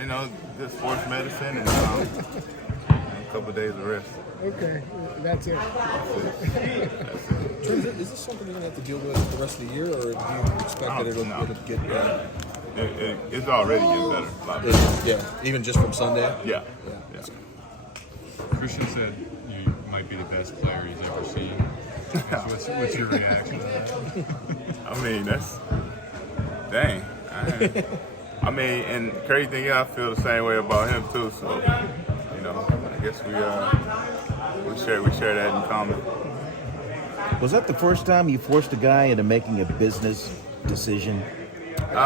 You know, just sports medicine and a couple of days of rest. Okay, that's it. Trent, is this something you're going to have to deal with the rest of the year, or do you expect that it'll get better? It's already getting better. A lot better. Yeah, even just from Sunday? Yeah. Christian said you might be the best player he's ever seen. What's your reaction to that? I mean, that's dang. I mean, and crazy thing is, I feel the same way about him too. So, you know, I guess we share that in common. Was that the first time you forced a guy into making a business decision? Maybe.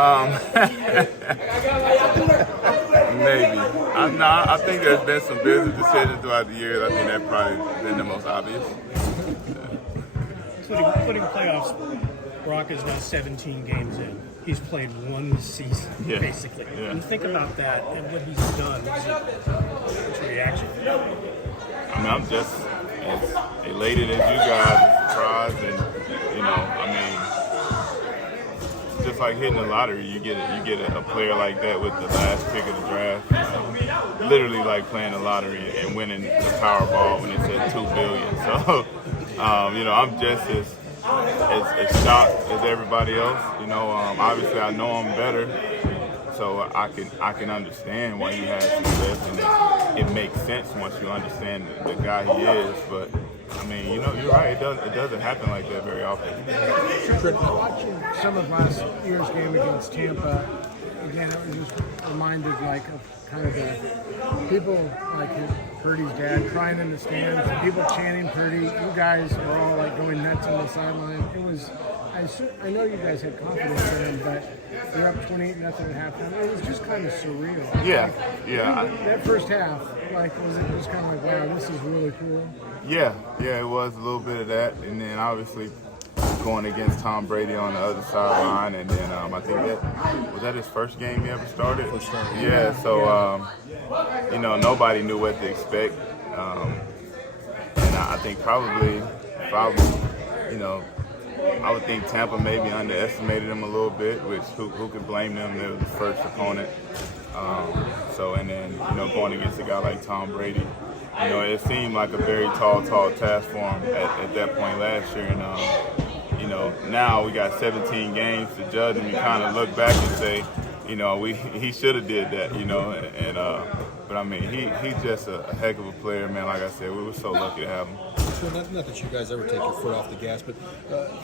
I think there's been some business decisions throughout the years. I think that's probably been the most obvious. Putting playoffs, Brock is now 17 games in. He's played one season, basically. Yeah. And think about that and what he's done. What's your reaction? I mean, I'm just as elated as you guys, surprised, and you know, I mean, it's just like hitting the lottery. You get a player like that with the last pick of the draft. Literally like playing the lottery and winning the Powerball when it's at $2 billion. So, you know, I'm just as shocked as everybody else. You know, obviously I know him better, so I can understand why he has success, and it makes sense once you understand the guy he is. But I mean, you know, you're right. It doesn't happen like that very often. Watching some of last year's game against Tampa, again, it was just reminded like of kind of the people like Purdy's dad crying in the stands, people chanting Purdy. You guys were all like going nuts on the sideline. It was. I know you guys had confidence in him, but you're up 28-0 at halftime. It was just kind of surreal. Yeah, like, yeah. That first half, like, was it just kind of like, wow, this is really cool? Yeah, it was a little bit of that, and then obviously going against Tom Brady on the other sideline, and then I think was that his first game he ever started. First time. Yeah, so you know, nobody knew what to expect, and I think probably, you know, I would think Tampa maybe underestimated him a little bit, which who could blame them? They were the first opponent. So, and then, you know, going against a guy like Tom Brady, you know, it seemed like a very tall task for him at that point last year. And, you know, now we got 17 games to judge, and you kind of look back and say, you know, he should have did that, you know. And but I mean, he's just a heck of a player, man. Like I said, we were so lucky to have him. Sure, not that you guys ever take your foot off the gas, but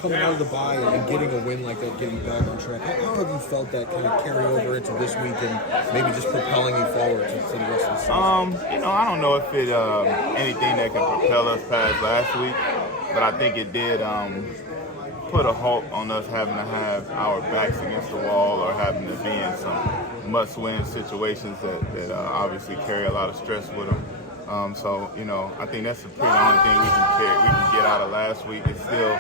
coming out of the bye and getting a win like that, getting back on track, how have you felt that kind of carry over into this week and maybe just propelling you forward to the rest of the season? You know, I don't know if it anything that can propel us past last week, but I think it did put a halt on us having to have our backs against the wall or having to be in some must-win situations that obviously carry a lot of stress with them. So, you know, I think that's the pretty only thing we can get out of last week. It's still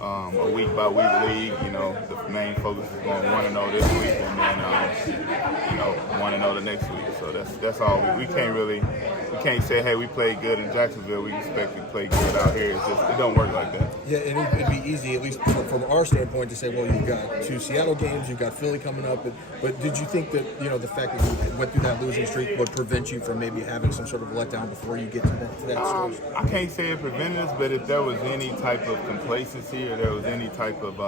a week-by-week league. You know, the main focus is going 1-0 this week, and then, you know, 1-0 the next week. So that's all. We can't say, hey, we played good in Jacksonville, we expect to play good out here. It's just, it don't work like that. Yeah, and it'd be easy, at least from our standpoint, to say, well, you've got 2 Seattle games, you've got Philly coming up, but did you think that, you know, the fact that you went through that losing streak would prevent you from maybe having some sort of letdown before you get to that stage? I can't say it prevented us, but if there was any type of complacency or there was any type of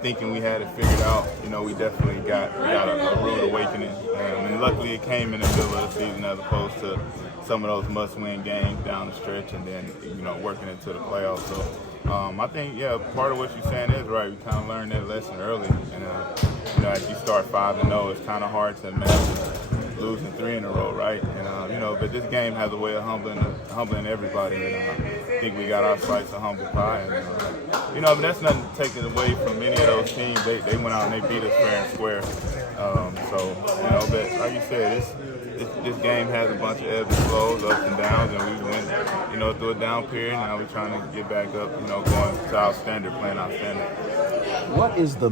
thinking we had it figured out, you know, we definitely got a rude awakening. And luckily it came in the middle of the season as opposed to some of those must-win games down the stretch and then, you know, working into the playoffs. So I think, yeah, part of what you're saying is right. We kind of learned that lesson early. And, you know, as you start 5-0, it's kind of hard to imagine losing 3 in a row, right? And, you know, but this game has a way of humbling everybody. And I think we got our slice of humble pie. And, you know, I mean, that's nothing taken away from any of those teams. They went out and they beat us fair and square. So, you know, but like you said, this game has a bunch of ebbs and flows, ups and downs, and we went, you know, through a down period. Now we're trying to get back up, you know, going to our standard, playing our standard. What is the